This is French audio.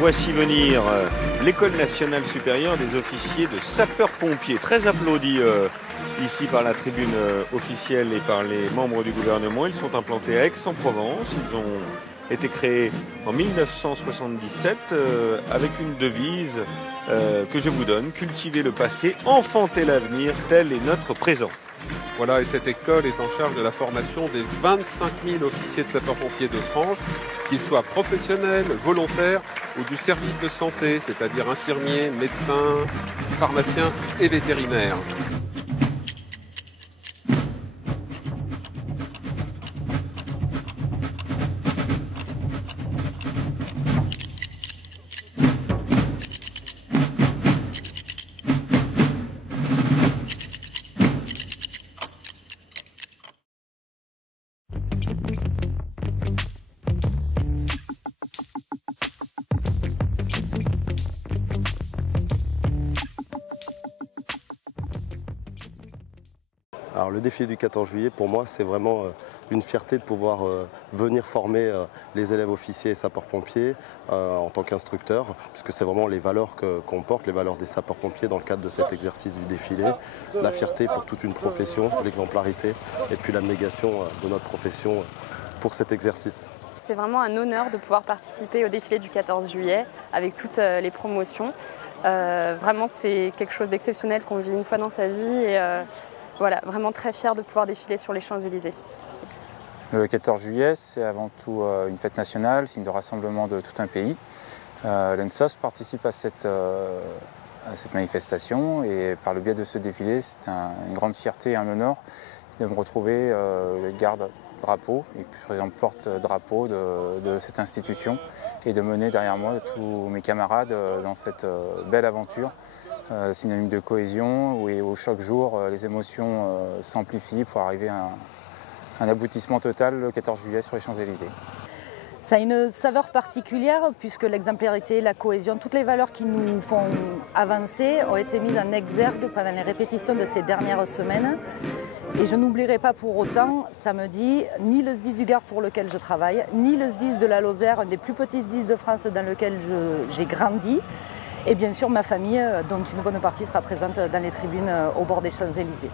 Voici venir l'École nationale supérieure des officiers de sapeurs-pompiers, très applaudie ici par la tribune officielle et par les membres du gouvernement. Ils sont implantés à Aix-en-Provence. Ils ont été créés en 1977 avec une devise que je vous donne: cultiver le passé, enfanter l'avenir, tel est notre présent. Voilà, et cette école est en charge de la formation des 25 000 officiers de sapeurs-pompiers de France, qu'ils soient professionnels, volontaires ou du service de santé, c'est-à-dire infirmiers, médecins, pharmaciens et vétérinaires. Alors, le défilé du 14 juillet, pour moi, c'est vraiment une fierté de pouvoir venir former les élèves officiers et sapeurs-pompiers en tant qu'instructeur, puisque c'est vraiment les valeurs qu'on porte, les valeurs des sapeurs-pompiers dans le cadre de cet exercice du défilé. La fierté pour toute une profession, l'exemplarité et puis l'abnégation de notre profession pour cet exercice. C'est vraiment un honneur de pouvoir participer au défilé du 14 juillet avec toutes les promotions. Vraiment, c'est quelque chose d'exceptionnel qu'on vit une fois dans sa vie. Et, voilà, vraiment très fière de pouvoir défiler sur les Champs-Élysées. Le 14 juillet, c'est avant tout une fête nationale, signe de rassemblement de tout un pays. L'ENSOS participe à cette manifestation et par le biais de ce défilé, c'est une grande fierté et un honneur de me retrouver le garde-drapeau et puis par exemple porte-drapeau de cette institution et de mener derrière moi tous mes camarades dans cette belle aventure. Synonyme de cohésion où chaque jour les émotions s'amplifient pour arriver à un aboutissement total le 14 juillet sur les Champs-Élysées. Ça a une saveur particulière puisque l'exemplarité, la cohésion, toutes les valeurs qui nous font avancer ont été mises en exergue pendant les répétitions de ces dernières semaines. Et je n'oublierai pas pour autant, samedi, ni le SDIS du Gard pour lequel je travaille, ni le SDIS de la Lozère, un des plus petits SDIS de France dans lequel j'ai grandi. Et bien sûr ma famille, dont une bonne partie sera présente dans les tribunes au bord des Champs-Élysées.